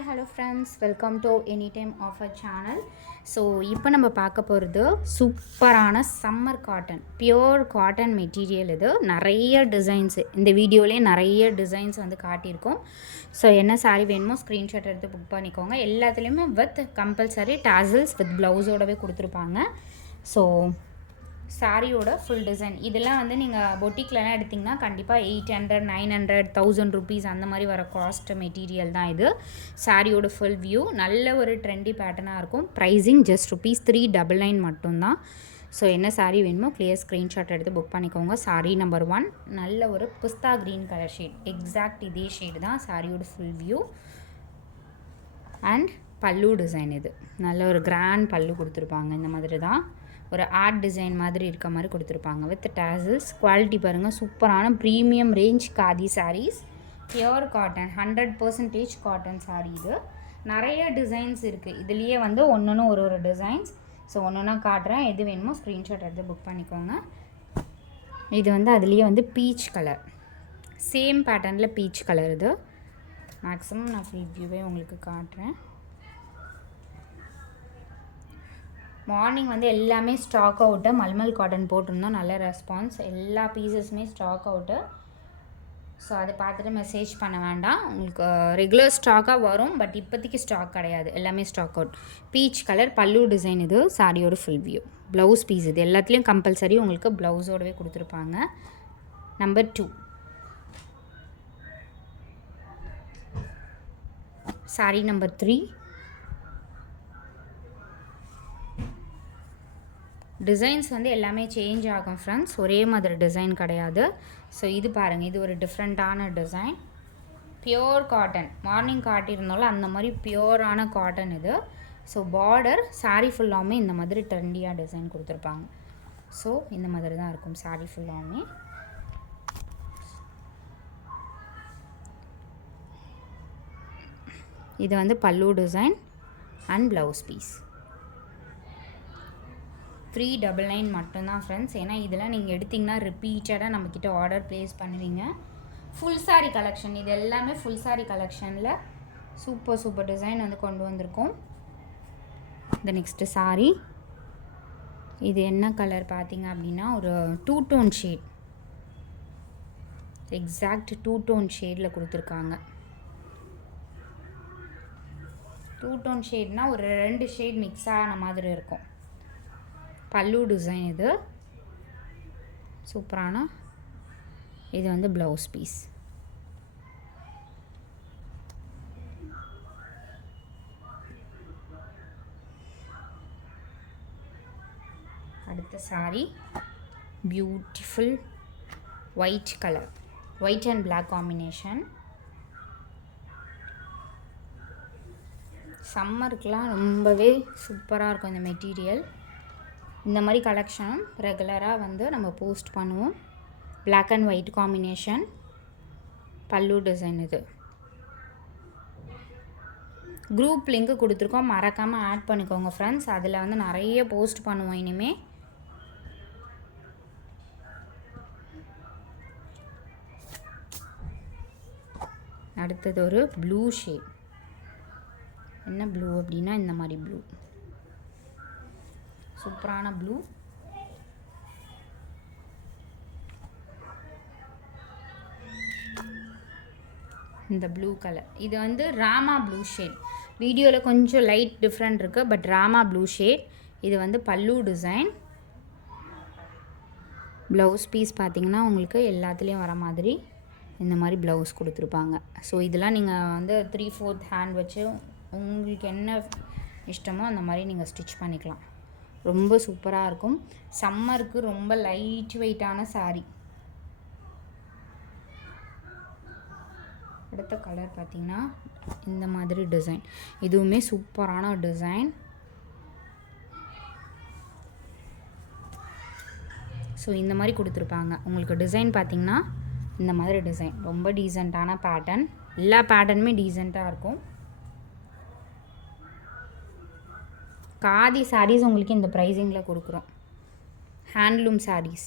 Hi hello friends, welcome to any time offer channel. So இப்போ நம்ம பார்க்க போகிறது சூப்பரான summer cotton, pure cotton material. இது நிறைய டிசைன்ஸு இந்த வீடியோலேயே நிறைய டிசைன்ஸ் வந்து காட்டியிருக்கோம். ஸோ என்ன சாரீ வேணுமோ ஸ்க்ரீன்ஷாட் எடுத்து புக் பண்ணிக்கோங்க. எல்லாத்துலேயுமே வித் கம்பல்சரி டாசல்ஸ் வித் ப்ளவுஸோடவே கொடுத்துருப்பாங்க. ஸோ சாரியோட ஃபுல் டிசைன் இதெல்லாம் வந்து நீங்கள் பொட்டிக்லலாம் எடுத்திங்கன்னா கண்டிப்பாக 800, 900, 1000 ருபீஸ் அந்த மாதிரி வர காஸ்ட் மெட்டீரியல் தான் இது. சாரியோட ஃபுல் வியூ நல்ல ஒரு ட்ரெண்டி பேட்டர்னாக இருக்கும். ப்ரைஸிங் ஜஸ்ட் ₹399 மட்டும்தான். ஸோ என்ன சாரீ வேணுமோ கிளியர் ஸ்க்ரீன்ஷாட் எடுத்து புக் பண்ணிக்கோங்க. சாரீ நம்பர் 1 நல்ல ஒரு பிஸ்தா க்ரீன் கலர் ஷேட், எக்ஸாக்ட் இதே ஷேடு தான் சாரியோட full view. And pallu design, இது நல்ல ஒரு கிராண்ட் பல்லு கொடுத்துருப்பாங்க. இந்த மாதிரி தான் ஒரு ஆர்ட் டிசைன் மாதிரி இருக்க மாதிரி கொடுத்துருப்பாங்க வித் டாசல்ஸ். குவாலிட்டி பாருங்கள், சூப்பரான premium range khadi sarees, pure cotton, 100% cotton saree. இது நிறைய டிசைன்ஸ் இருக்குது. இதுலேயே வந்து ஒன்று ஒரு டிசைன்ஸ். ஸோ ஒன்று காட்டுறேன், எது வேணுமோ ஸ்க்ரீன்ஷாட் எடுத்து புக் பண்ணிக்கோங்க. இது வந்து அதுலேயே வந்து பீச் கலர், சேம் பேட்டர்னில் பீச் கலர். இது மேக்ஸிமம் நான் ஃபுல் வியூவே உங்களுக்கு காட்டுறேன். மார்னிங் வந்து எல்லாமே ஸ்டாக் அவுட்டு, மல்மல் காட்டன் போட்டிருந்தோம், நல்ல ரெஸ்பான்ஸ். எல்லா பீசஸுமே ஸ்டாக் அவுட்டு. ஸோ அதை பார்த்துட்டு மெசேஜ் பண்ண வேண்டாம், உங்களுக்கு ரெகுலர் ஸ்டாக்காக வரும். பட் இப்போதைக்கு ஸ்டாக் கிடையாது, எல்லாமே ஸ்டாக் அவுட். பீச் கலர் பல்லு டிசைன், இது சாரியோட ஃபுல் வியூ. ப்ளவுஸ் பீஸ் இது எல்லாத்துலேயும் கம்பல்சரி உங்களுக்கு ப்ளவுஸோடவே கொடுத்துருப்பாங்க. Number 2 sorry number 3. டிசைன்ஸ் வந்து எல்லாமே சேஞ்ச் ஆகும் ஃப்ரெண்ட்ஸ், ஒரே மாதிரி டிசைன் கிடையாது. ஸோ இது பாருங்கள், இது ஒரு டிஃப்ரெண்ட்டான டிசைன், பியோர் காட்டன். மார்னிங் காட்டியிருந்தாலும் அந்த மாதிரி பியோரான காட்டன் இது. ஸோ பார்டர் சாரீ ஃபுல்லாமே இந்த மாதிரி ட்ரெண்டியாக டிசைன் கொடுத்துருப்பாங்க. ஸோ இந்த மாதிரி தான் இருக்கும் சாரீ ஃபுல்லாமே. இது வந்து பல்லு டிசைன் அண்ட் ப்ளவுஸ் பீஸ். 399 மட்டும்தான் ஃப்ரெண்ட்ஸ். ஏன்னா இதெல்லாம் நீங்கள் எடுத்திங்கன்னா ரிப்பீட்டடாக நம்மக்கிட்ட ஆர்டர் ப்ளேஸ் பண்ணுவீங்க. ஃபுல் சாரீ கலெக்ஷன், இது எல்லாமே ஃபுல் சாரீ கலெக்ஷனில் சூப்பர் டிசைன் வந்து கொண்டு வந்திருக்கோம். இந்த நெக்ஸ்ட்டு சாரீ, இது என்ன கலர் பார்த்தீங்க அப்படின்னா ஒரு 2 டோன் ஷேட், எக்ஸாக்ட் 2 டோன் ஷேடில் கொடுத்துருக்காங்க. 2 டோன் ஷேட்னால் ஒரு 2 ஷேட் மிக்ஸ் ஆன மாதிரி இருக்கும். பல்லு டிசைன், இது சூப்பரான. இது வந்து ப்ளவுஸ் பீஸ். அடுத்த sari beautiful white colour, white and black combination. சம்மருக்குலாம் ரொம்பவே சூப்பராக இருக்கும் இந்த மெட்டீரியல். இந்த மாதிரி கலெக்ஷனும் ரெகுலராக வந்து நம்ம போஸ்ட் பண்ணுவோம். பிளாக் அண்ட் ஒயிட் காம்பினேஷன், பல்லு டிசைன். இது குரூப் லிங்க் கொடுத்துருக்கோம், மறக்காமல் ஆட் பண்ணிக்கோங்க ஃப்ரெண்ட்ஸ். அதில் வந்து நிறைய போஸ்ட் பண்ணுவோம் இனிமேல். அடுத்தது ஒரு ப்ளூ ஷேட். என்ன ப்ளூ அப்படின்னா இந்த மாதிரி ப்ளூ, சூப்பரான ப்ளூ. இந்த ப்ளூ கலர், இது வந்து ராமா ப்ளூ ஷேட். வீடியோவில் கொஞ்சம் லைட் டிஃப்ரெண்ட் இருக்குது, பட் ராமா ப்ளூ ஷேட். இது வந்து பல்லு டிசைன். ப்ளவுஸ் பீஸ் பார்த்திங்கன்னா உங்களுக்கு எல்லாத்துலேயும் வர மாதிரி இந்த மாதிரி ப்ளவுஸ் கொடுத்துருப்பாங்க. ஸோ இதெல்லாம் நீங்கள் வந்து 3/4 ஹேண்ட் வச்சு உங்களுக்கு என்ன இஷ்டமோ அந்த மாதிரி நீங்கள் ஸ்டிச் பண்ணிக்கலாம். ரொம்ப சூப்பராக இருக்கும். சம்மருக்கு ரொம்ப லைட் வெயிட்டான சாரீ. அடுத்த கலர் பார்த்திங்கன்னா இந்த மாதிரி டிசைன், இதுவுமே சூப்பரான டிசைன். ஸோ இந்த மாதிரி கொடுத்துருப்பாங்க உங்களுக்கு. டிசைன் பார்த்திங்கன்னா இந்த மாதிரி டிசைன், ரொம்ப டீசெண்டான பேட்டர்ன். எல்லா பேட்டர்னுமே டீசெண்டாக இருக்கும். காதி சாரீஸ் உங்களுக்கு இந்த ப்ரைஸிங்கில் கொடுக்குறோம். ஹேண்ட்லூம் சாரீஸ்,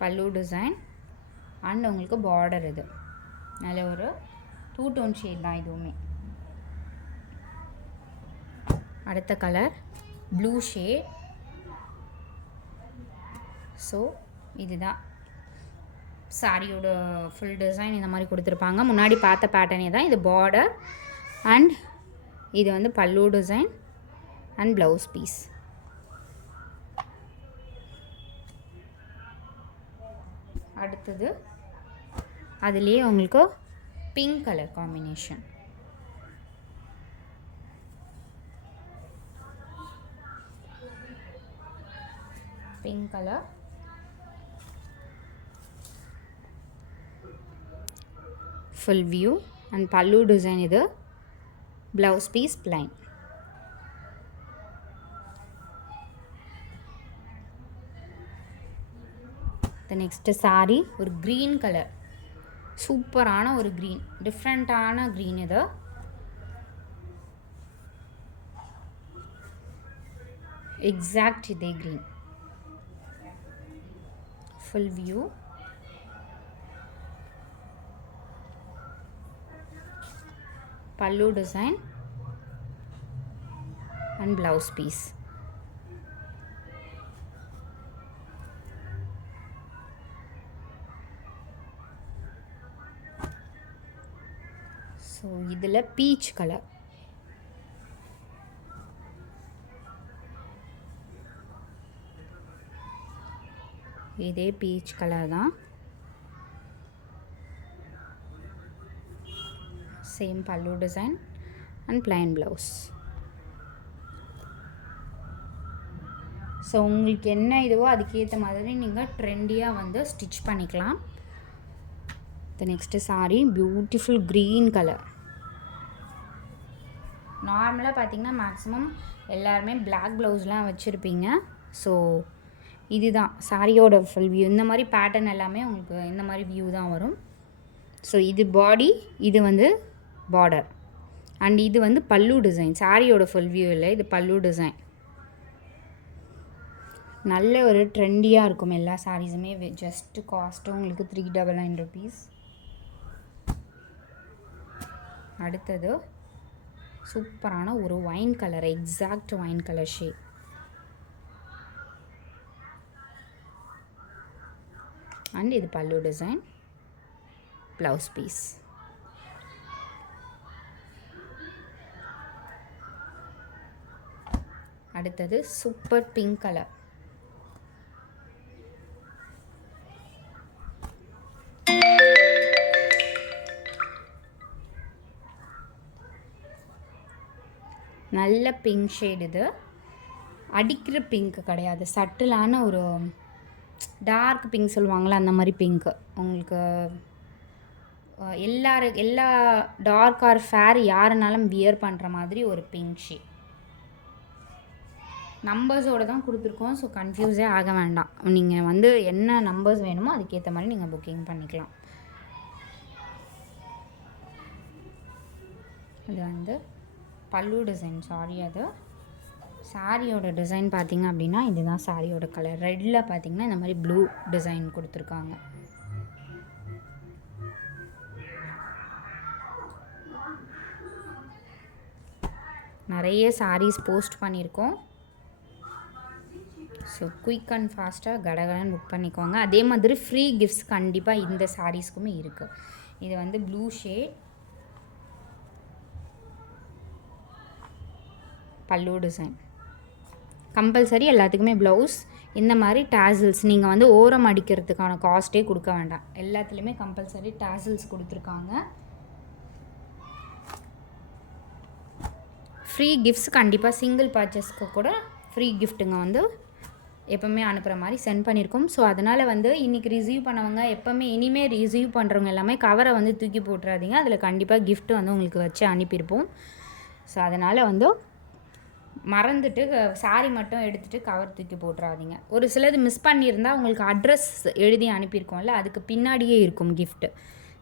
பல்லு டிசைன், அண்ட் உங்களுக்கு பார்டர் இது நல்ல ஒரு 2 டோன் ஷேட் தான் இதுவுமே. அடுத்த கலர் ப்ளூ ஷேட். ஸோ இதுதான் சாரியோட ஃபுல் டிசைன் இந்த மாதிரி கொடுத்துருப்பாங்க. முன்னாடி பார்த்த பேட்டர்னே தான் இது பார்டர் அண்ட் இது வந்து பல்லு டிசைன் அண்ட் ப்ளவுஸ் பீஸ். அடுத்தது அதுலேயே உங்களுக்கு pink colour combination. Pink colour full view and pallu design இது, blouse piece plain. the next saree ஒரு green கலர், சூப்பரான ஒரு green, டிஃப்ரெண்ட்டான green இது. எக்ஸாக்ட் இதே green. full view. pallu design and blouse piece. so idhula peach color. இதே peach color தான். same pallu design and plain blouse. So உங்களுக்கு என்ன இதுவோ அதுக்கேற்ற மாதிரி நீங்கள் ட்ரெண்டியாக வந்து ஸ்டிச் பண்ணிக்கலாம். the next saree beautiful green color. நார்மலாக பார்த்தீங்கன்னா மேக்ஸிமம் எல்லாருமே பிளாக் ப்ளவுஸ்லாம் வச்சுருப்பீங்க. ஸோ இதுதான் சாரியோட ஃபுல் வியூ. இந்த மாதிரி பேட்டர்ன் எல்லாமே உங்களுக்கு இந்த மாதிரி வியூ தான் வரும். ஸோ இது பாடி, இது வந்து பார்டர் அண்ட் இது வந்து பல்லு டிசைன். சாரியோட ஃபுல் வியூ இல்லை, இது பல்லு டிசைன். நல்ல ஒரு ட்ரெண்டியாக இருக்கும் எல்லா சாரீஸுமே. ஜஸ்ட்டு காஸ்ட்டு உங்களுக்கு 399 rupees. அடுத்தது சூப்பரான ஒரு wine colour, exact wine colour shade. And இது பல்லு டிசைன், ப்ளவுஸ் பீஸ். அடுத்தது சூப்பர் பிங்க் கலர். நல்ல பிங்க் ஷேட். இது அடிக்கிற பிங்க் கிடையாது, சட்டிலான ஒரு டார்க் பிங்க் சொல்லுவாங்களே அந்த மாதிரி பிங்க்கு. உங்களுக்கு எல்லா டார்க் ஆர் ஃபேர் யாருனாலும் வியர் பண்ணுற மாதிரி ஒரு பிங்க் ஷேட். நம்பர்ஸோடு தான் கொடுத்துருக்கோம், ஸோ கன்ஃபியூஸே ஆக வேண்டாம். நீங்கள் வந்து என்ன நம்பர்ஸ் வேணுமோ அதுக்கேற்ற மாதிரி நீங்கள் புக்கிங் பண்ணிக்கலாம். இது வந்து பல்லு டிசைன். சாரி, அது சாரியோட டிசைன் பார்த்திங்க அப்படின்னா இதுதான் சாரியோட கலர். ரெட்டில் பார்த்திங்கன்னா இந்த மாதிரி ப்ளூ டிசைன் கொடுத்துருக்காங்க. நிறைய சாரீஸ் போஸ்ட் பண்ணியிருக்கோம். ஸோ குயிக் அண்ட் ஃபாஸ்ட்டாக கடகடன்னு புக் பண்ணிக்கோங்க. அதே மாதிரி ஃப்ரீ கிஃப்ட்ஸ் கண்டிப்பாக இந்த சாரீஸ்க்குமே இருக்குது. இது வந்து ப்ளூ ஷேட், பல்லு டிசைன். கம்பல்சரி எல்லாத்துக்குமே ப்ளவுஸ் இந்த மாதிரி டாசில்ஸ். நீங்கள் வந்து ஓரம் அடிக்கிறதுக்கான காஸ்ட்டே கொடுக்க வேண்டாம், எல்லாத்துலேயுமே கம்பல்சரி டாசில்ஸ் கொடுத்துருக்காங்க. ஃப்ரீ கிஃப்ட்ஸ் கண்டிப்பாக சிங்கிள் பர்ச்சேஸ்க்கு கூட ஃப்ரீ கிஃப்ட்டுங்க வந்து எப்போவுமே அனுப்புகிற மாதிரி சென்ட் பண்ணியிருக்கோம். ஸோ அதனால் வந்து இன்றைக்கி ரிசீவ் பண்ணவங்க எப்போவுமே இனிமேல் ரிசீவ் பண்ணுறவங்க எல்லாமே கவரை வந்து தூக்கி போட்டுறாதீங்க. அதில் கண்டிப்பாக கிஃப்ட்டு வந்து உங்களுக்கு வச்சு அனுப்பியிருப்போம். ஸோ அதனால் வந்து மறந்துட்டு சாரி மட்டும் எடுத்துகிட்டு கவர் தூக்கி போட்டுறாதீங்க. ஒரு சிலது மிஸ் பண்ணியிருந்தால் உங்களுக்கு அட்ரஸ் எழுதி அனுப்பியிருக்கோம்ல, அதுக்கு பின்னாடியே இருக்கும் கிஃப்ட்டு.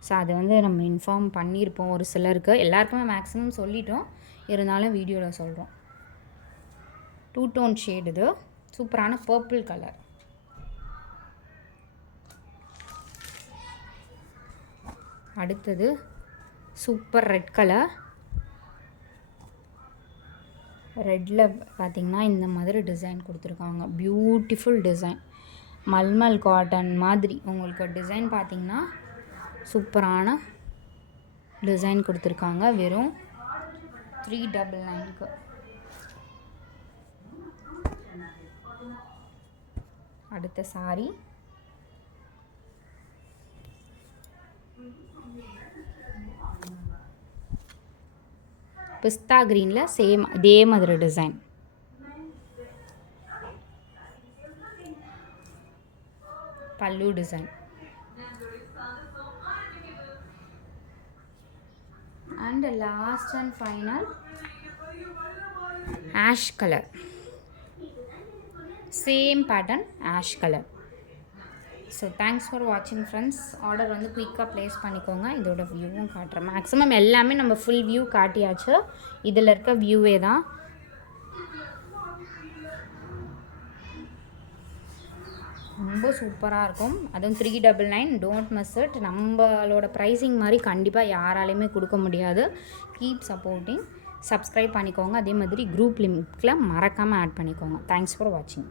ஸோ அதை வந்து நம்ம இன்ஃபார்ம் பண்ணியிருப்போம் ஒரு சிலருக்கு. எல்லாருக்குமே மேக்ஸிமம் சொல்லிட்டோம், இருந்தாலும் வீடியோவில் சொல்கிறோம். 2 டோன் ஷேட். இது சூப்பரான பர்பிள் கலர். அடுத்தது சூப்பர் ரெட் கலர். ரெட்டில் பார்த்திங்கன்னா இந்த மாதிரி டிசைன் கொடுத்துருக்காங்க. Beautiful design. மல்மல் காட்டன் மாதிரி உங்களுக்கு டிசைன் பார்த்திங்கன்னா சூப்பரான டிசைன் கொடுத்துருக்காங்க. வெறும் 399க்கு. அடுத்த சாரி பிஸ்தா க்ரீனில் சேம் அதே மாதிரி டிசைன். பல்லு design. And last and final ash colour. Same pattern ash colour. So thanks for வாட்சிங் ஃப்ரெண்ட்ஸ். ஆர்டர் வந்து குயிக்காக ப்ளேஸ் பண்ணிக்கோங்க. இதோட வியூவும் காட்டுறேன். மேக்ஸிமம் எல்லாமே நம்ம ஃபுல் வியூ காட்டியாச்சு. இதில் இருக்க வியூவே தான். ரொம்ப சூப்பராக இருக்கும். அதுவும் 399. Don't miss it. நம்மளோட ப்ரைஸிங் மாதிரி கண்டிப்பாக யாராலையுமே கொடுக்க முடியாது. Keep supporting. சப்ஸ்கிரைப் பண்ணிக்கோங்க. அதே மாதிரி குரூப் லிங்க்கில் மறக்காமல் ஆட் பண்ணிக்கோங்க. தேங்க்ஸ் ஃபார் வாட்சிங்.